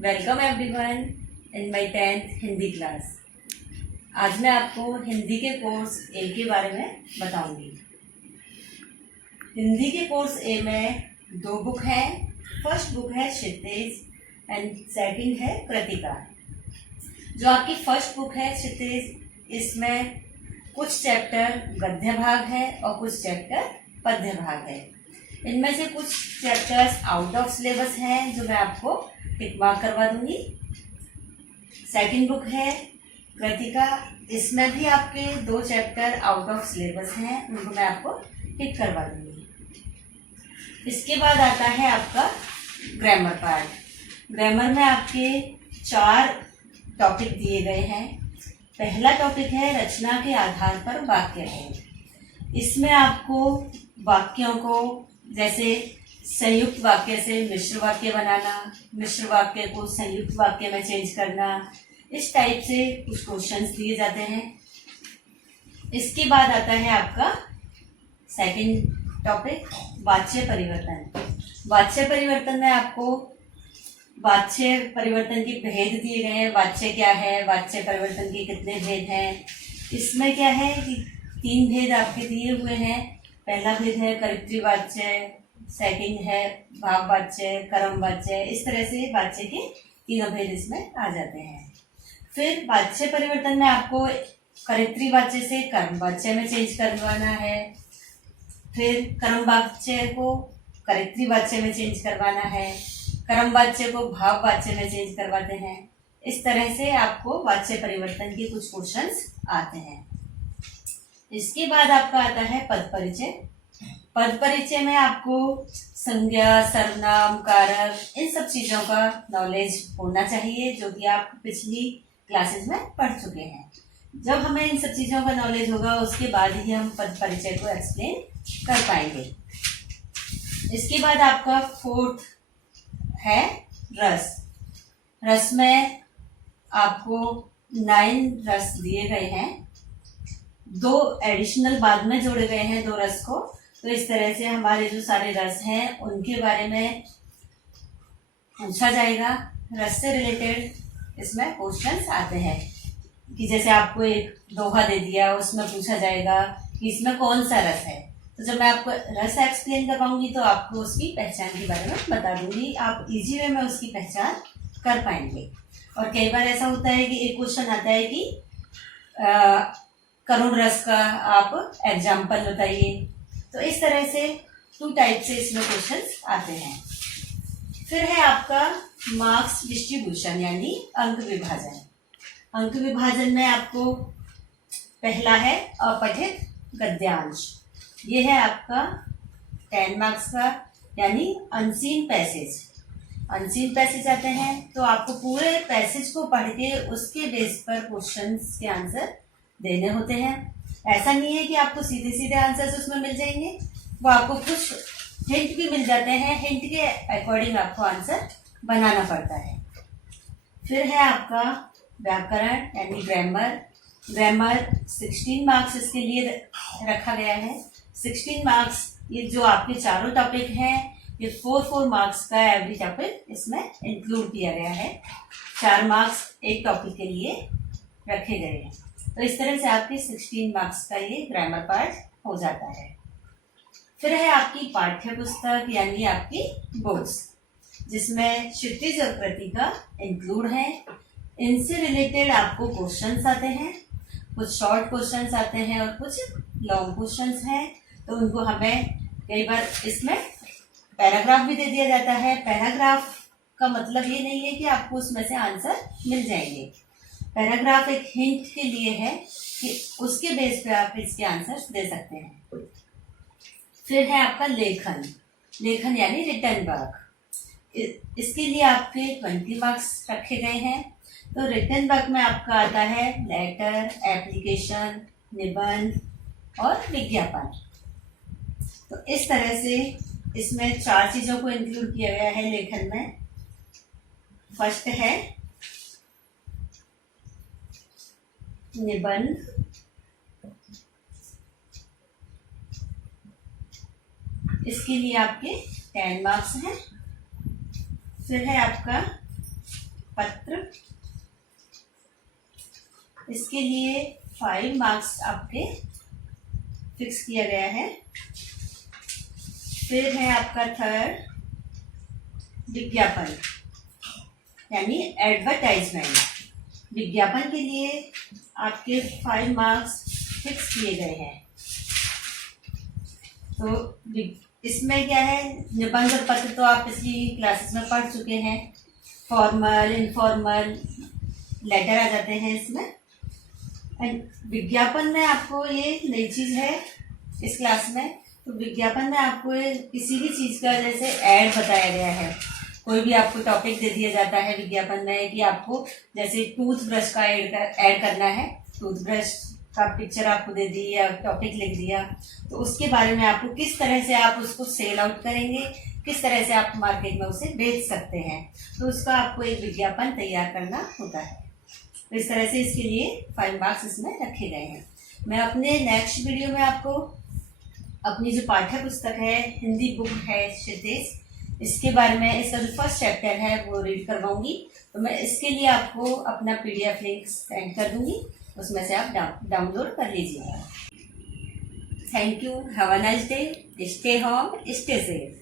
Welcome everyone in my 10th Hindi class. आज मैं आपको हिंदी के कोर्स ए के बारे में बताऊंगी। हिंदी के कोर्स ए में 2 बुक हैं। फर्स्ट बुक है क्षितिज एंड सेकंड है कृतिका। जो आपकी फर्स्ट बुक है क्षितिज, इसमें कुछ चैप्टर गद्य भाग है और कुछ चैप्टर पद्य भाग है। इनमें से कुछ चैप्टर्स आउट ऑफ सिलेबस हैं जो मैं आपको टिक मार्क करवा दूंगी। सेकंड बुक है कृतिका, इसमें भी आपके 2 चैप्टर आउट ऑफ सिलेबस हैं, उनको मैं आपको टिक करवा दूंगी। इसके बाद आता है आपका ग्रामर पार्ट। ग्रामर में आपके 4 टॉपिक दिए गए हैं। पहला टॉपिक है रचना के आधार पर वाक्य है। इसमें आपको वाक्यों को जैसे संयुक्त वाक्य से मिश्र वाक्य बनाना, मिश्र वाक्य को संयुक्त वाक्य में चेंज करना, इस टाइप से कुछ क्वेश्चंस दिए जाते हैं। इसके बाद आता है आपका सेकंड टॉपिक वाच्य परिवर्तन। वाच्य परिवर्तन में आपको वाच्य परिवर्तन के भेद दिए गए हैं। वाच्य क्या है, वाच्य परिवर्तन के कितने भेद हैं। इसमें क्या है कि 3 भेद आपके दिए हुए हैं। पहला भेद है कर्तृवाच्य, सेकंड है भाववाच्य, कर्मवाच्य। इस तरह से वाच्य के 3 भेद इसमें आ जाते हैं। फिर वाच्य परिवर्तन में आपको कर्तृवाच्य से कर्मवाच्य में चेंज करवाना है। फिर कर्मवाच्य को कर्तृवाच्य में चेंज करवाना है। कर्मवाच्य को भाववाच्य में चेंज करवाते हैं। इस तरह से आपको वाच्य परिवर्तन के कुछ क्वेश्चंस आते हैं। इसके बाद आपका आता है पद परिचय। पद परिचय में आपको संज्ञा, सर्वनाम, कारक, इन सब चीजों का नॉलेज होना चाहिए जो कि आप पिछली क्लासेस में पढ़ चुके हैं। जब हमें इन सब चीजों का नॉलेज होगा उसके बाद ही हम पद परिचय को एक्सप्लेन कर पाएंगे। इसके बाद आपका 4th है रस। रस में आपको 9 रस दिए गए हैं। 2 एडिशनल बाद में जोड़े गए हैं 2 रस को। तो इस तरह से हमारे जो सारे रस हैं उनके बारे में पूछा जाएगा। रस से रिलेटेड इसमें क्वेश्चंस आते हैं कि जैसे आपको एक दोहा दे दिया, उसमें पूछा जाएगा कि इसमें कौन सा रस है। तो जब मैं आपको रस एक्सप्लेन कर पाऊंगी तो आपको उसकी पहचान के बारे में बता दूंगी। आप इजी वे में उसकी पहचान कर पाएंगे। और कई बार ऐसा होता है कि एक क्वेश्चन आता है कि करुण रस का आप एग्जाम्पल बताइए। तो इस तरह से 2 टाइप से इसमें क्वेश्चंस आते हैं। फिर है आपका मार्क्स डिस्ट्रीब्यूशन यानी अंक विभाजन। अंक विभाजन में आपको पहला है अपठित गद्यांश। ये है आपका 10 मार्क्स का यानी अनसीन पैसेज। अनसीन पैसेज आते हैं तो आपको पूरे पैसेज को पढ़ के उसके बेस पर क्वेश्चंस के आंसर देने होते हैं। ऐसा नहीं है कि आपको सीधे सीधे आंसर्स उसमें मिल जाएंगे, वो आपको कुछ हिंट भी मिल जाते हैं। हिंट के अकॉर्डिंग आपको आंसर बनाना पड़ता है। फिर है आपका व्याकरण यानी ग्रामर। ग्रामर 16 मार्क्स इसके लिए रखा गया है। 16 मार्क्स ये जो आपके चारों टॉपिक हैं ये 4 मार्क्स का एवरी टॉपिक इसमें इंक्लूड किया गया है। 4 मार्क्स एक टॉपिक के लिए रखे गए हैं। तो इस तरह से आपके 16 मार्क्स का ये ग्रामर पार्ट हो जाता है। फिर है आपकी पाठ्य पुस्तक यानी आपकी बुक्स, जिसमें क्षितिज और कृतिका इंक्लूड है। इनसे रिलेटेड आपको क्वेश्चंस आते हैं, कुछ शॉर्ट क्वेश्चंस आते हैं और कुछ लॉन्ग क्वेश्चंस हैं। तो उनको हमें कई बार इसमें पैराग्राफ भी दे दिया जाता है। पैराग्राफ का मतलब ये नहीं है कि आपको उसमें से आंसर मिल जाएंगे। पैराग्राफ एक हिंट के लिए है कि उसके बेस पे आप इसके आंसर्स दे सकते हैं। फिर है आपका लेखन। लेखन यानी रिटन वर्क। इसके लिए आपके 20 मार्क्स रखे गए हैं। तो रिटन वर्क में आपका आता है लेटर, एप्लीकेशन, निबंध और विज्ञापन। तो इस तरह से इसमें 4 चीजों को इंक्लूड किया गया है लेखन में। फर्स्ट है निबंध, इसके लिए आपके 10 मार्क्स हैं। फिर है आपका पत्र। इसके लिए 5 मार्क्स आपके फिक्स किया गया है। फिर है आपका थर्ड विज्ञापन यानी एडवर्टाइजमेंट। विज्ञापन के लिए आपके 5 मार्क्स फिक्स किए गए हैं। तो इसमें क्या है, निबंध और पत्र तो आप पिछली क्लासेस में पढ़ चुके हैं। फॉर्मल, इनफॉर्मल लेटर आ जाते हैं इसमें। एंड विज्ञापन में आपको ये नई चीज है इस क्लास में। तो विज्ञापन में आपको किसी भी चीज का जैसे ऐड बताया गया है, कोई भी आपको टॉपिक दे दिया जाता है विज्ञापन में कि आपको जैसे टूथब्रश का ऐड करना है, टूथब्रश का पिक्चर आपको दे दी या टॉपिक लिख दिया, तो उसके बारे में आपको किस तरह से आप उसको सेल आउट करेंगे, किस तरह से आप मार्केट में उसे बेच सकते हैं, तो उसका आपको एक विज्ञापन तैयार करना होता है। तो इस तरह से इसके लिए 5 मार्क्स इसमें रखे गए हैं। मैं अपने नेक्स्ट वीडियो में आपको अपनी जो पाठ्य पुस्तक है, हिंदी बुक है क्षितिज, इसके बारे में, इसका जो फर्स्ट चैप्टर है वो रीड करवाऊंगी। तो मैं इसके लिए आपको अपना PDF लिंक सेंड कर दूंगी, उसमें से आप डाउनलोड कर लीजिएगा। Thank you, have a nice day, stay home, stay safe.